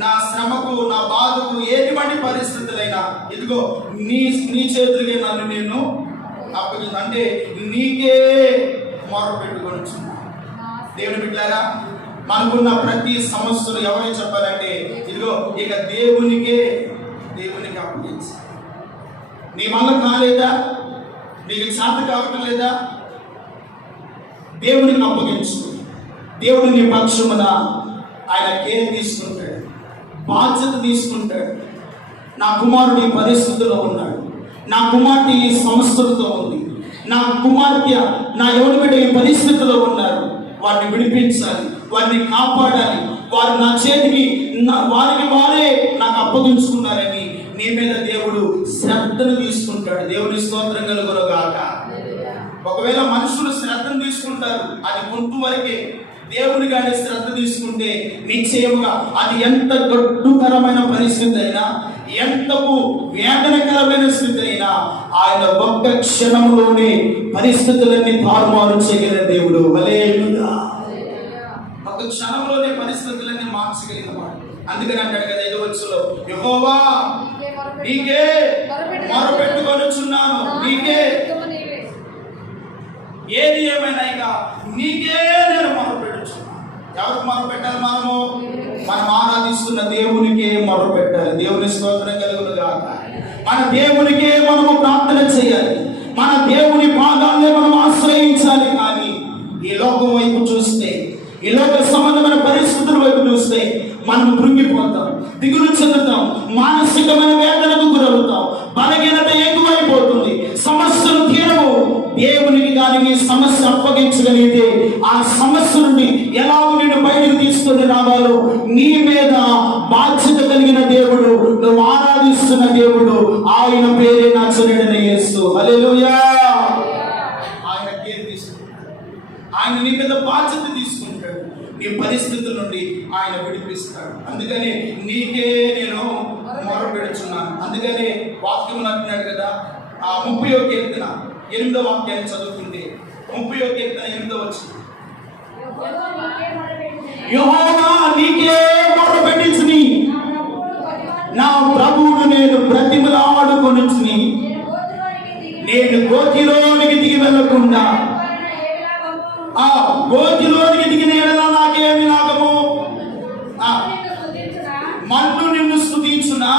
నా శ్రమకు, నా బాధకు ఎటువంటి పరిస్థితులైనా ఇదిగో నీ చేతులకే నన్ను నేను అప్పగించు, అంటే నీకే మొరపెట్టుకొనుచున్నాను. దేవుని బిడ్డలారా, మనకున్న ప్రతి సమస్యలు ఎవరికి చెప్పాలంటే ఇదిగో ఇక దేవునికి అప్పగించు. నీ వల్ల కాలేదా, నీకు చేత కావటం లేదా, దేవునికి అప్పగించు. దేవుడు నీ పక్షమున ఆయన కేర్ తీసుకుంటాడు, బాధ్యత తీసుకుంటాడు. నా కుమారుడు ఈ పరిస్థితిలో ఉన్నాడు, నా కుమార్తె ఈ సమస్యలతో ఉంది, నా కుమార్తె నా ఎవరి బిడ్డ ఈ పరిస్థితిలో ఉన్నారు, వారిని విడిపించాలి, వారిని కాపాడాలి, వారు నా చేతికి వారికి వారే నాకు అప్పగించుకున్నారని నీ మీద దేవుడు శ్రద్ధను తీసుకుంటాడు. దేవుని స్తోత్రం కలుగును గాక. ఒకవేళ మనుషులు శ్రద్ధను తీసుకుంటారు, అది కొంత వరకే. దేవుని కానీ శ్రద్ధ తీసుకుంటే నిశ్చయముగా అది ఎంత గడ్డుకరమైన పరిస్థితి అయినా, ఎంతకు వేదనకరమైన స్థితి అయినా ఆయన ఒక్క క్షణంలోనే పరిస్థితులన్నీ తారుమారు చేయగలిగిన దేవుడు. హల్లెలూయా. ఒక క్షణంలోనే పరిస్థితులన్నీ మార్చగలిగిన వాడు. అందుకని అంటాడు కదా 5వ వచనంలో, యెహోవా నీకే మొరపెట్టుకొనుచున్నాను, నీకే. ఏది ఏమైనా ఇక నీకే నేను మొరపెట్టుచున్నాను. ఎవరికి మొరపెట్టాలి? మనం ఆరాధిస్తున్న దేవునికే మొరపెట్టాలి. దేవుని స్తోత్రం కలుగును గాక. మన దేవునికే మనము ప్రార్థన చేయాలి. మన దేవుని పాదాలనే మనం ఆశ్రయించాలి. కానీ ఈ లోకం వైపు చూస్తే, ఈ లోక సంబంధమైన పరిస్థితుల వైపు చూస్తే మనం కృంగిపోతాం, దిగులు చెందుతాం, మానసికమైన వేదనకు గురవుతాం, బలహీనత ఎక్కువైపోతుంది, సమస్యలు తీరవు. దేవునికి దానికి సమస్య అప్పగించగలిగితే ఆ సమస్య నుండి ఎలాగో నేను బయటకు తీసుకొని రావాలో నీ మీద బాధ్యత కలిగిన దేవుడు, నువ్వు ఆరాధిస్తున్న దేవుడు, ఆయన పేరే నజరేయుడైన యేసు. హల్లెలూయా. ఆయన కేర్ తీసుకుంటాడు, ఆయన నీ మీద బాధ్యత తీసుకుంటాడు, నీ పరిస్థితుల నుండి ఆయన విడిపిస్తాడు. అందుకని నీకే నేను మొరపెడుచున్నాను. అందుకని వాక్యం అంటున్నాడు కదా, 30వ కీర్తన 8వ వాక్యాన్ని చదువుకుంటే, 30వ కీర్తన 8వ వచనం, యెహోవా నీకే మొరపెట్టుచుని నా ప్రభువును నేను బ్రతిమలాడుకొనుచుని, నేను గోతిలోనికి దిగి వెళ్ళకుండా, ఆ గోతిలోనికి దిగిన ఎడల నాకేమి లాభము? మన్ను నిన్ను స్తుతించునా,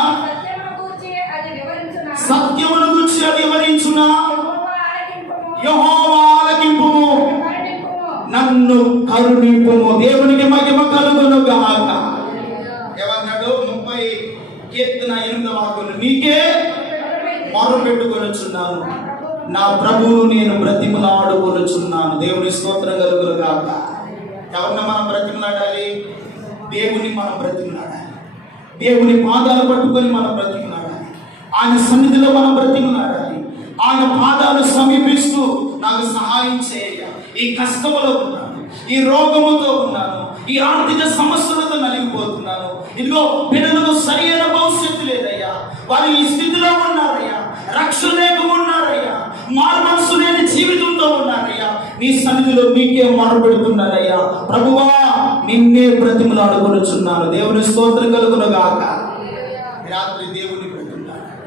సత్యమును గూర్చి అది వివరించునా, యెహోవా ఆలకింపుము, నన్ను కరుణింపుము. దేవునికి మహిమ కలుగును గాక. ఏమన్నాడు? 30 కీర్తన 8వ వాక్యం, నీకే మొరపెట్టుకొనుచున్నాను, నా ప్రభువును నేను బ్రతిమలాడుకొనుచున్నాను. దేవుని స్తోత్రం కలుగును గాక. ఎవరిని మనం బ్రతిమలాడాలి? దేవుని మనం బ్రతిమలాడాలి. దేవుని పాదాలు పట్టుకొని మనం బ్రతిమలాడాలి. ఆయన సన్నిధిలో మనం బ్రతిమలాడాలి. ఆయన పాదాలు సమీపిస్తూ, నాకు సహాయం చేయ, ఈ కష్టములో ఉన్నాను, ఈ రోగముతో ఉన్నాను, ఈ ఆర్థిక సమస్యలతో నలిగిపోతున్నాను, ఇదిగో బిడ్డలకు సరైన భవిష్యత్తు లేదయ్యా, వారు ఈ స్థితిలో ఉన్నారయ్యా, రక్షణ లేకున్నారయ్యా, మారుమనస్సు లేని జీవితంతో ఉన్నారయ్యా, నీ సన్నిధిలో నీకే మొరపెడుతున్నారయ్యా. ప్రభువా నిన్నే బ్రతిమలాడుకొనుచున్నాను. దేవుని స్తోత్రం కలుగును గాక. రాత్రి దేవుని బ్రతిమలాడాలి.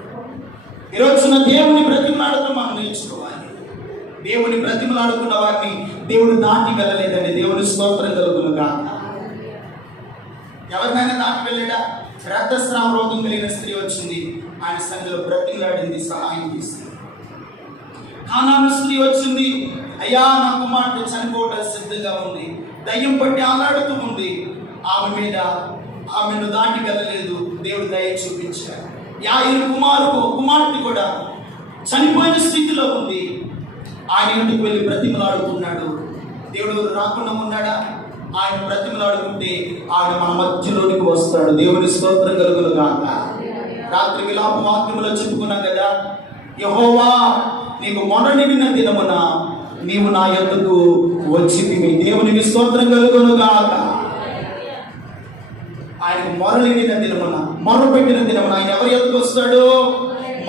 ఈరోజున దేవుని బ్రతిమలాడటం మనం నేర్చుకోవాలి. దేవుని బ్రతిమలాడుకున్న వారిని దేవుడు దాటి వెళ్ళలేదండి. దేవుని స్తోత్రం కలుగును గాక. ఎవరినైనా దాటి వెళ్ళాడా? రక్తస్రావ రోగం కలిగిన స్త్రీ వచ్చింది, ఆయన సన్నిధిలో బ్రతిమలాడింది, సహాయం తీసుకుంది. కానాను స్త్రీ వచ్చింది, అయ్యా నా కుమార్తె చనిపోవడం సిద్ధంగా ఉంది, దయ్యం పట్టి ఆలాడుతూ ఉంది, ఆమెను దాటి వెళ్ళలేదు, దేవుడు దయ చూపించాడు. యాయిరు కుమార్తె కూడా చనిపోయిన స్థితిలో ఉంది, ఆయన ఇంటికి వెళ్ళి బ్రతిమలాడుకున్నాడు. దేవుడు రాకుండా ఉన్నాడా? ఆయన బ్రతిమలాడుకుంటే ఆయన మన మధ్యలోనికి వస్తాడు. దేవుని స్తోత్రం కలుగును గాక. రాత్రి విలాప వాక్యములో చెప్పుకున్నాం కదా, యెహోవా నీకు మొరనిడిన దినమున నీవు నా యొద్దకు వచ్చితివి. దేవునికి స్తోత్రం కలుగును గాక. ఆయన మొరనిడిన దినమున, మొరపెట్టిన దినమున ఆయన ఎవరి యొద్దకు వస్తాడు?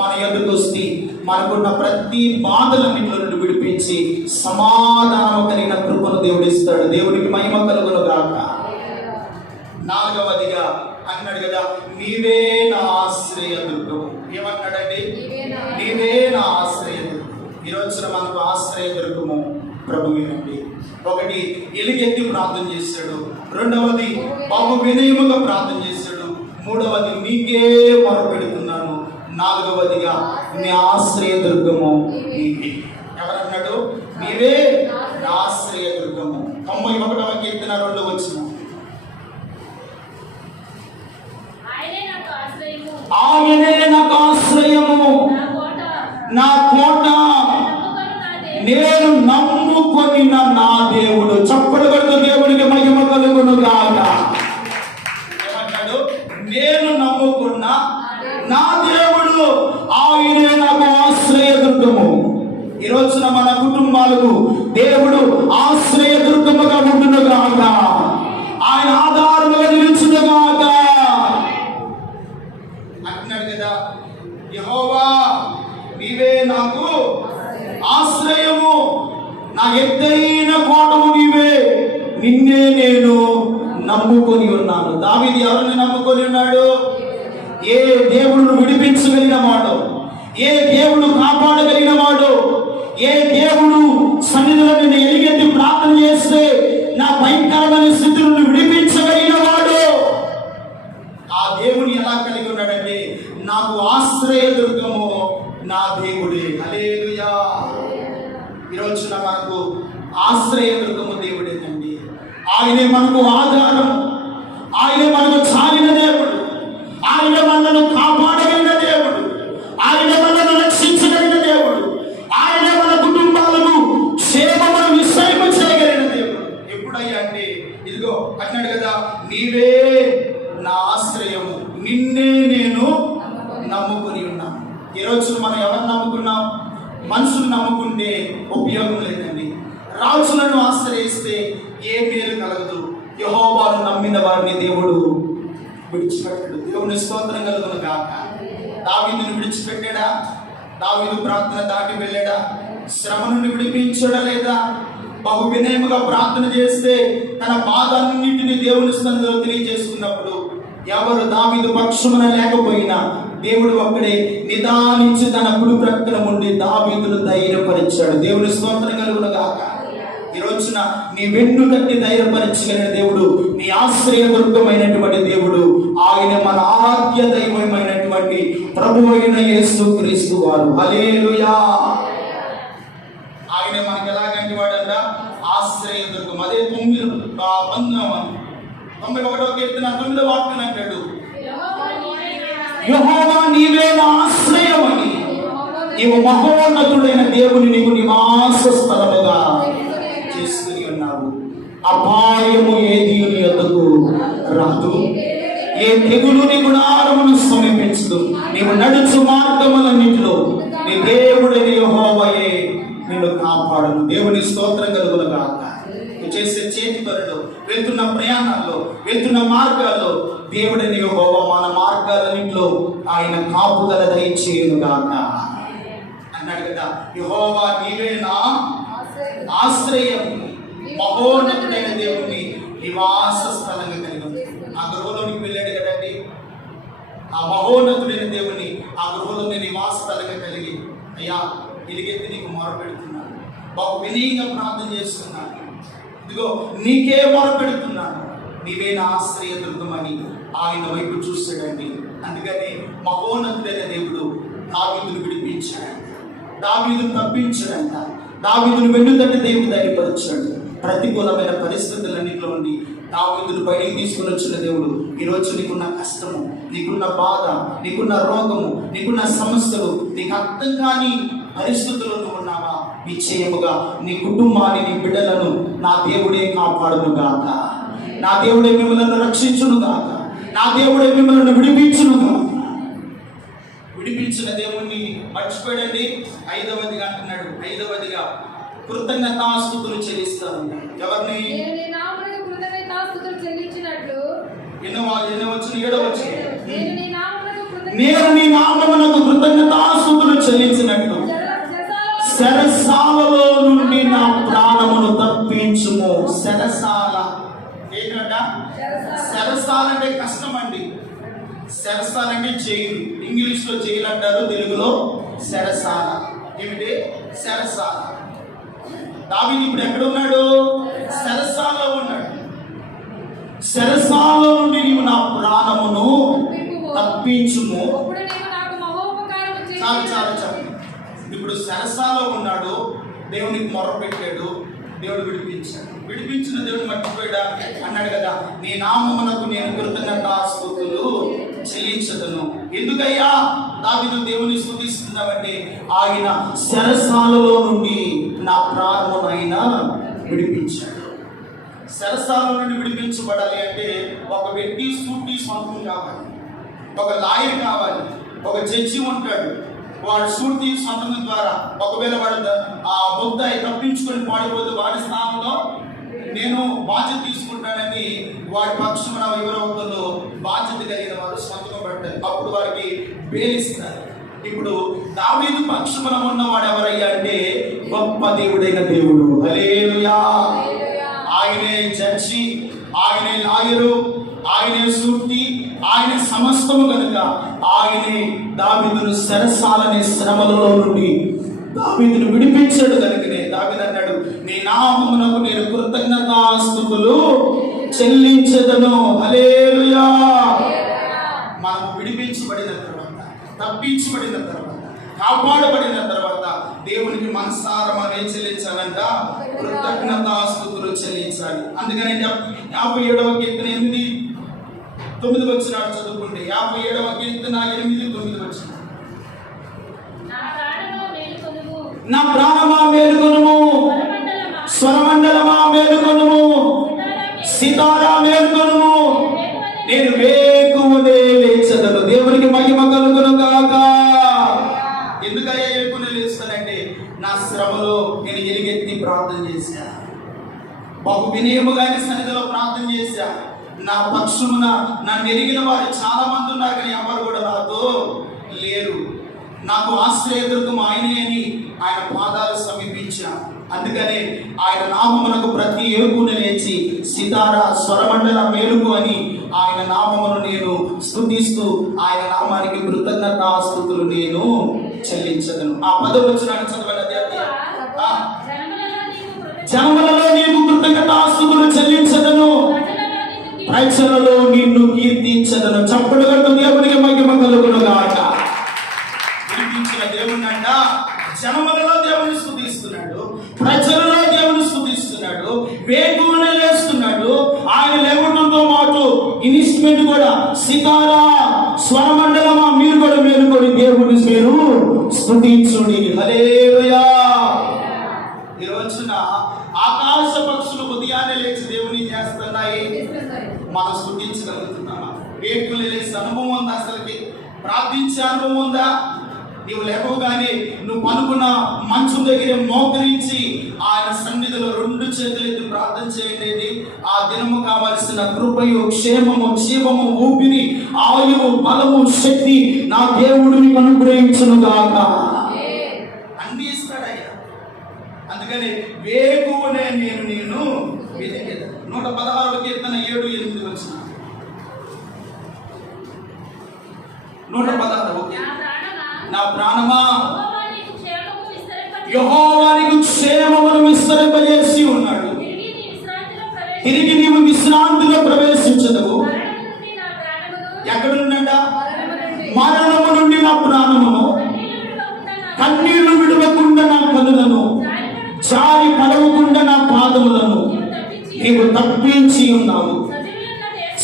మన యొద్దకు వస్తే మనకున్న ప్రతి బాధలన్నింటిలో నుండి విడిపించి సమాధానం కలిగిన కృపను దేవుడు ఇస్తాడు. దేవునికి మహిమ కలుగును గాక. 4వదిగా అన్నాడు కదా, నీవే నా ఆశ్రయ దుర్గము. ఏమన్నాడండి? నీవే నా ఆశ్రయ దుర్గము. ఈరోజున మనకు ఆశ్రయ దుర్గము ప్రభువేనండి. ఒకటి, ఎలుగెత్తి ప్రార్థన చేశాడు. రెండవది, బాబు వినయముగా ప్రార్థన చేశాడు. మూడవది, నీకే మొరపెడుతున్నాను. 4వదిగా, నీ ఆశ్రయ దుర్గము నీవే. ఎవరన్నాడు? నీవే నా ఆశ్రయ దుర్గము. 91వ కీర్తన 2వ వచనం, ఆయనే నాకు ఆశ్రయము, నా కోట, నేను నమ్ముకొని నా దేవుడు. చప్పట్లు కొడుతూ దేవుడికి మహిమ కలుగును గాక. ఏమంటాడు? నేను నమ్ముకున్న నా దేవుడు, ఆయనే నాకు ఆశ్రయ దుర్గము. ఈ రోజున మన కుటుంబాలకు దేవుడు ఆశ్రయ దుర్గముగా ఉండును గాక. ఆయన ఆధారముగా నిలుచును గాక. అంటున్నాడు కదా, యెహోవా నీవే నాకు ఆశ్రయము, నా ఎత్తైన కోటము నీవే, నిన్నే నేను నమ్ముకొని ఉన్నాను. దావీదు ఎవరిని నమ్ముకొని ఉన్నాడు? ఏ దేవుడును విడిపించగలిగిన వాడు, ఏ దేవుడు కాపాడగలిగిన వాడు, ఏ దేవుడు సన్నిధిలో నేను ఎలుగెత్తి ప్రార్థన చేస్తే నా భయంకరమైన స్థితి నుండి విడిపించగలిగిన వాడు, ఆ దేవుని ఎలా కలిగి ఉన్నాడంటే నాకు ఆశ్రయ దుర్గము నా దేవుడే. హల్లెలూయా. ఈరోజున మనకు ఆశ్రయ దుర్గము దేవుడేనండి. ఆయనే మనకు ఆధారం, ఆయనే మనకు చాలిన దేవుడు, ఆయన మనను కాపాడగలిగిన దేవుడు, ఆయన మనను రక్షించగలిగిన దేవుడు, ఆయన మన కుటుంబాలను క్షేమమును విశ్రమ చేయగలిగిన దేవుడు. ఎప్పుడయ్యా అంటే ఇదిగో అన్నాడు కదా, నీవే నా ఆశ్రయము, నిన్నే నేను నమ్ముకుని ఉన్నాను. ఈ రోజు మనం ఎవరు నమ్ముకున్నాం? మనుషులు నమ్ముకుంటే ఉపయోగం లేదండి. రాజులను ఆశ్రయిస్తే ఏ మేలు కలగదు. యెహోవాను నమ్మిన వారిని దేవుడు విడిచిపెట్టాడు. దేవుని స్తోత్రం కలుగును గాక. దావీదును విడిచిపెట్టాడా? దావీదు ప్రార్థన దాటి వెళ్ళాడా? శ్రమ నుండి విడిపించడా లేదా? బహు వినయముగా ప్రార్థన చేస్తే తన బాధ అన్నింటినీ దేవుని సన్నిధిలో తెలియజేసుకున్నప్పుడు ఎవరు దావీదు పక్షమున లేకపోయినా దేవుడు అక్కడే నిదానించి తన కుడి ప్రక్కన ఉండి దావీదును ధైర్యపరిచాడు. దేవుని స్తోత్రం కలుగును గాక. ఈ రోజున నీ వెన్ను తట్టి ధైర్యపరచగలిగిన దేవుడు, నీ ఆశ్రయ దుర్గమైనటువంటి దేవుడు, ఆయన మన ఆరాధ్య దైవమైనటువంటి ప్రభువు అయిన యేసుక్రీస్తు వారు. హల్లెలూయా. ఆయన మనకి ఎలాగంటి వాడంట? ఆశ్రయ దుర్గం. అదే 91వ కీర్తన 9వ వాక్యం అంటాడు, యెహోవా నీవే నా ఆశ్రయమని, నీవు మహోన్నతుడైన దేవుని నీకు నివాస స్థలముగా చేసుకుని ఉన్నావు. అపాయము ఏది నీ యొద్దకు రాదు, ఏ తెగులు నీ గుడారమును సమీపించదు. నీవు నడుచు మార్గములన్నిటిలో నీ దేవుడైన యెహోవాయే నిన్ను కాపాడును. దేవుని స్తోత్రం కలుగును గాక. నువ్వు చేసే చేతి పనులు, వెళ్తున్న ప్రయాణాల్లో, వెళ్తున్న మార్గాల్లో దేవుడైన యెహోవా మన మార్గాలన్నింటిలో ఆయన కాపుదల దయచేయును గాక అన్నాడు కదా. యెహోవా నీవే నా ఆశ్రయం, మహోన్నతుడైన దేవుని నివాస స్థలంగా కలిగి ఉంది. ఆ గృహలోనికి వెళ్ళాడు కదండి. ఆ మహోన్నతుడైన దేవుని ఆ గృహలోని నివాస స్థలంగా కలిగి, అయ్యా ఎలుగెత్తి నీకు మొరపెడుతున్నాను, బాబు వినయంగా ప్రార్థన చేస్తున్నాను, ఇదిగో నీకే మొరపెడుతున్నాను, నీవే నా ఆశ్రయ దుర్గమని ఆయన వైపు చూస్తాడండి. అందుకని మహోన్నతుడైన దేవుడు దావీదును విడిపించాడంట, దావీదును తప్పించాడంట, దావీదును వెన్నుతట్టి దేవుడు ధైర్యపరిచాడు. ప్రతికూలమైన పరిస్థితులన్నింటిలో నుండి దావీదును బయటికి తీసుకుని వచ్చిన దేవుడు ఈరోజు నీకున్న కష్టము, నీకున్న బాధ, నీకున్న రోగము, నీకున్న సమస్యలు, నీకు అర్థం కాని పరిస్థితుల్లో ఉన్నావా, నిశ్చయముగా నీ కుటుంబాన్ని, నీ బిడ్డలను నా దేవుడే కాపాడును గాక, నా దేవుడే మిమ్మల్ని రక్షించును గాక, నా దేవుడే మిమ్మల్ని విడిపించును గాక. విడిపించిన దేవుణ్ణి మర్చిపోయాడండి. 5వదిగా అంటున్నాడు, 5వదిగా కృతజ్ఞతాస్తుతులు చెల్లిస్తారు. ఎవరిని? నేను నీ నామమునకు కృతజ్ఞతాస్తుతులు చెల్లించినట్లు చెరసాలలో నుండి నా ప్రాణమును తప్పించుము. చెరసాల ఏంటంట? చెరసాల అంటే కష్టం అండి. చెరసాల అంటే జైలు. ఇంగ్లీష్ లో జైలు అంటారు, తెలుగులో చెరసాల. ఏమిటి? చెరసాల. దావీదు ఇప్పుడు ఎక్కడ ఉన్నాడు? చెరసాలలో ఉన్నాడు. చెరసాల నుండి నీవు నా ప్రాణమును తప్పించుము. చాలు చాలు చాలు. ఇప్పుడు చెరసాలలో ఉన్నాడు, దేవునికి మొర్ర పెట్టాడు, దేవుడు విడిపించాడు. విడిపించిన దేవుడు మర్చిపోయాడా? అన్నాడు కదా, నీ నామమునకు నేను కృతజ్ఞతాస్తుతులు చెల్లించదును. ఎందుకయ్యా దావీదు దేవుని స్తుతిస్తున్నావంటే ఆయన చెరసాలలో నుండి నా ప్రాణమును ఆయన విడిపించాడు. చెరసాల నుండి విడిపించబడాలి అంటే ఒక వ్యక్తి సూటి సొంతం కావాలి, ఒక లాయర్ కావాలి, ఒక జడ్జి ఉంటాడు. వాడు సూటి సొంతం ద్వారా ఒకవేళ వాడు ఆ ముద్దాయి తప్పించుకొని పాడిపోతే వాడి స్థానంలో నేను బాధ్యత తీసుకుంటానని వాడి పక్షమున ఎవరో ఒకరు బాధ్యత కలిగిన వారు సంతకం పెడతారు. అప్పుడు వారికి బేలిస్తారు. ఇప్పుడు దావీదు పక్షమున ఉన్నవాడు ఎవరయ్యా అంటే గొప్ప దేవుడైన దేవుడు. హల్లెలూయా. ఆయనే జడ్జి, ఆయనే లాయరు, ఆయనే సూర్తి, ఆయన సమస్తము కనుక ఆయనే దావీదును చెరసాలనే శ్రమలలో నుండి దావీదును విడిపించాడు. కనుకనే దావీదు అన్నాడు, నీ నామమునకు నేను కృతజ్ఞతాస్తుతులు చెల్లించెదను. హల్లెలూయా. మనం విడిపించబడిన తర్వాత, తప్పించబడిన తర్వాత, కాపాడబడిన తర్వాత దేవునికి మనసారా మనం చెల్లించాలంట, కృతజ్ఞతాస్తుతులు చెల్లించాలి. అందుకని 57వ కీర్తన 8-9 వచనాలు చదువుకుంటే, 57వ కీర్తన 8-9 వచనాలు. నా ప్రాణమా మేలుకొనుము, స్వరమండలమా మేలుకొనుము, సితారా మేలుకొనుము, నేను వేకువనే లేచెదను. దేవునికి మహిమ కలుగును గాక. ఎందుకయ్యా వేకువనే లేస్తానంటే, నా శ్రమలో నేను ఎలుగెత్తి ప్రార్థన చేశా, బహు వినయముగానే సన్నిధిలో ప్రార్థన చేశా. నా పక్షమున నన్ను ఎరిగిన వారు చాలా మంది ఉన్నారు, కానీ ఎవరు కూడా నాతో లేరు. నాకు ఆశ్రయదుర్గం ఆయనే అని ఆయన పాదాలు సమీపించా. అందుకనే ఆయన నామమునకు ప్రతి ఏకును లేచి సితారా స్వరమండల మేలుకు అని ఆయన నామమును నేను స్తుతిస్తూ ఆయన నామానికి కృతజ్ఞతాస్తుతులు నేను చెల్లించదను. ఆ 10వ వచనాన్ని చదవండి. జనములలో నీకు కృతజ్ఞతాస్తుతులు చెల్లించదను, ప్రజలలో నిన్ను కీర్తించదను. చప్పుడు కట్టు దేవునికి మహిమ కలుగును గాక. కీర్తించిన దేవుని అంట జనములలో దేవుని స్తుతిస్తున్నాడు, ప్రజలలో దేవుని స్తుతిస్తున్నాడు, వేకువనే లేస్తున్నాడు. ఆయన లేవటంతో పాటు ఇన్స్ట్రుమెంట్ కూడా సితారా స్వరమండలమా మీరు కూడా మేలుకొని దేవుని మీరు స్తుతించుడి. హల్లెలూయా. ఈ రోజున ఆకాశ పక్షులు ఉదయాన్నే లేచి దేవుని చేస్తున్నాయి, మనం స్తుతించగలుగుతున్నామా? వేకువనే లేచి అనుభవం ఉందా? అసలుకి ప్రార్థించే అనుభవం ఉందా? నీవు లేవగానే నువ్వు పనుకున్న మంచం దగ్గర మోకరించి ఆయన సన్నిధిలో 2 చేతులు ఎత్తి ప్రార్థన చేయండి. ఆ దినము కావలసిన కృపయు, క్షేమము, జీవము, ఊపిరి, ఆయువు, బలము, శక్తి నా దేవుడు మీకు అనుగ్రహించును గాక. అన్ని ఇస్తాడయ్యా. అందుకని వేకువనే నేను వెతికేదా. 116వ కీర్తన 7-8 వచ్చిన 116. నా ప్రాణమా యెహోవా నీకు క్షేమమును విస్తరింపజేసి ఉన్నాడు, తిరిగి నీవు విశ్రాంతిలో ప్రవేశించదవు. ఎక్కడ నుండంట? మరణము నుండి నా ప్రాణమును, కన్నీళ్లు విడవకుండా నా కన్నులను, జారి పడవకుండా నా పాదములను నీవు తప్పించి ఉన్నావు.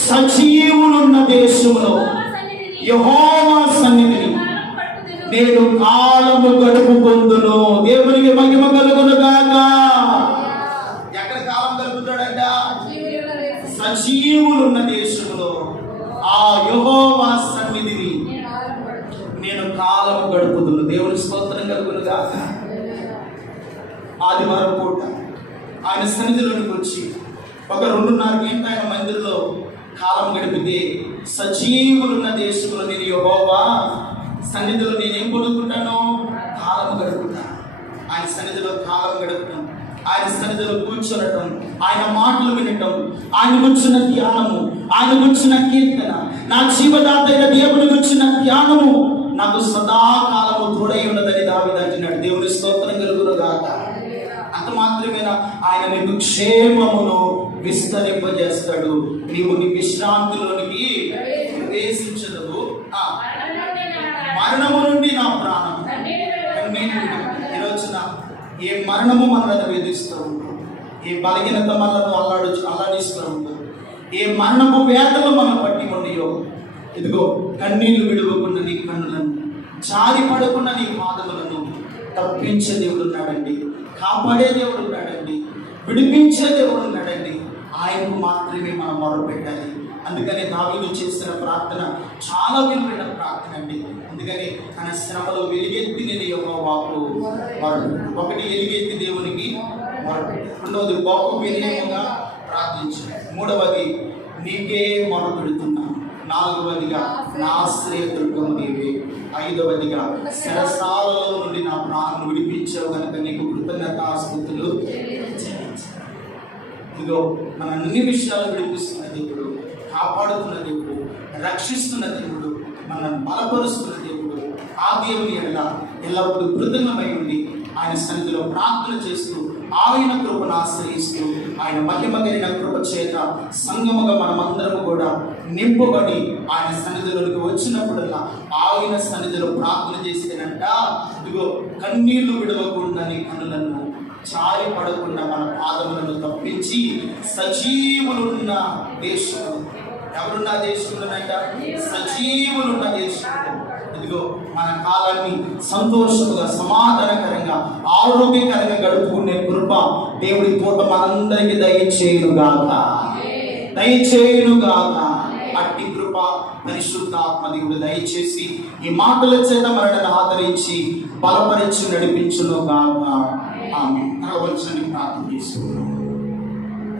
సజీవులున్న దేశములో యెహోవా సన్నిధిని నేను కాలము గడుపుకొందును. దేవునికి మహిమ కలుగును గాక. ఎక్కడ కాలం గడుపుతాడంట? సజీవులున్న దేశంలో ఆ యెహోవా సన్నిధిని నేను కాలము గడుపుదును. దేవుని స్తోత్రం కలుగును గాక. ఆదివారం పూట ఆయన సన్నిధిలోనికి వచ్చి ఒక 2.5 గంటల ఆయన మందిరంలో కాలం గడిపితే, సజీవులున్న దేశంలో నేను యెహోవా సన్నిధిలో నేనేం పొందుకుంటాను? కాలం గడుపుతాను. ఆయన సన్నిధిలో కాలం గడుపుతాం, ఆయన సన్నిధిలో కూర్చోనటం, ఆయన మాటలు వినటం, ఆయన గురించిన ధ్యానము, ఆయన గురించిన కీర్తన, నా జీవదాత అయిన దేవుని గురించిన ధ్యానము నాకు సదాకాలము తోడై ఉన్నదని దావీదు అంటున్నాడు. దేవుని స్తోత్రం కలుగును గాక. అంత మాత్రమేనా? ఆయన నీకు క్షేమమును విస్తరింపజేస్తాడు. నీవు నీ విశ్రాంతిలోనికి ప్రవేశించదు. మరణము నుండి నా ప్రాణం. ఈ రోజున ఏ మరణము మనల్ని వేధిస్తూ ఉంటాం, ఏ బలహీనత మనల్ని అల్లాడిస్తూ ఉంటాం, ఏ మరణము వేదలు మనం పట్టి ఉన్నాయో, ఇదిగో కన్నీళ్లు విడవకుండా నీ కన్నులను, జారి పడకుండా నీ పాదములను తప్పించే దేవుడు ఉన్నాడండి, కాపాడే దేవుడు ఉన్నాడండి, విడిపించే దేవుడు ఉన్నాడండి. ఆయనకు మాత్రమే మనం మొరపెట్టాలి. అందుకని దావీదు చేసిన ప్రార్థన చాలా విలువైన ప్రార్థన అండి. అందుకని తన శ్రమలో వెలిగెత్తి నేను యెహోవాకు మొరపెట్టాను. ఒకటి, వెలిగెత్తి దేవునికి మొరపెట్టాను. రెండవది, బహు వినయముగా ప్రార్థించాను. మూడవది, నీకే మొరపెడుతున్నాను. నాలుగవదిగా, నా ఆశ్రయదుర్గము నీవే. ఐదవదిగా, చెరసాలలో నుండి నా ప్రాణం విడిపించావు కనుక నీకు కృతజ్ఞతాస్తుతులు చెల్లించాను. ఇదిగో మన అన్ని విషయాలు విడిపిస్తున్న దేవుడు, కాపాడుతున్న దేవుడు, రక్షిస్తున్న దేవుడు, మనల్ని బలపరుస్తున్న దేవుడు. ఆ దేవుని ఎల్లప్పుడూ కృతజ్ఞమై ఉండి ఆయన సన్నిధిలో ప్రార్థన చేస్తూ ఆయన కృపను ఆశ్రయిస్తూ ఆయన మహిమ కలిగిన కృప చేత సంగముగా మనమందరము కూడా నింపబడి ఆయన సన్నిధిలోకి వచ్చినప్పుడల్లా ఆయన సన్నిధిలో ప్రార్థన చేసేనంట, ఇదిగో కన్నీళ్లు విడవకుండా నీ కన్నులను చారి పడకుండా మన పాదములను తప్పించి సజీవులున్న దేశంలో, ఎవరున్న దేశంలోనంట? సజీవులున్న దేశంలో ఇదిగో మన కాలాన్ని సంతోషంగా, సమాధానకరంగా, ఆరోగ్యకరంగా గడుపుకునే కృప దేవుడి పూట మనందరికీ దయచేయునుగాక. అట్టి కృప పరిశుద్ధాత్మ దేవుడు దయచేసి ఈ మాటల చేత మనల్ని ఆదరించి బలపరిచి నడిపించునుగాక. ఆమేన్. ప్రార్థన చేసుకుందాం.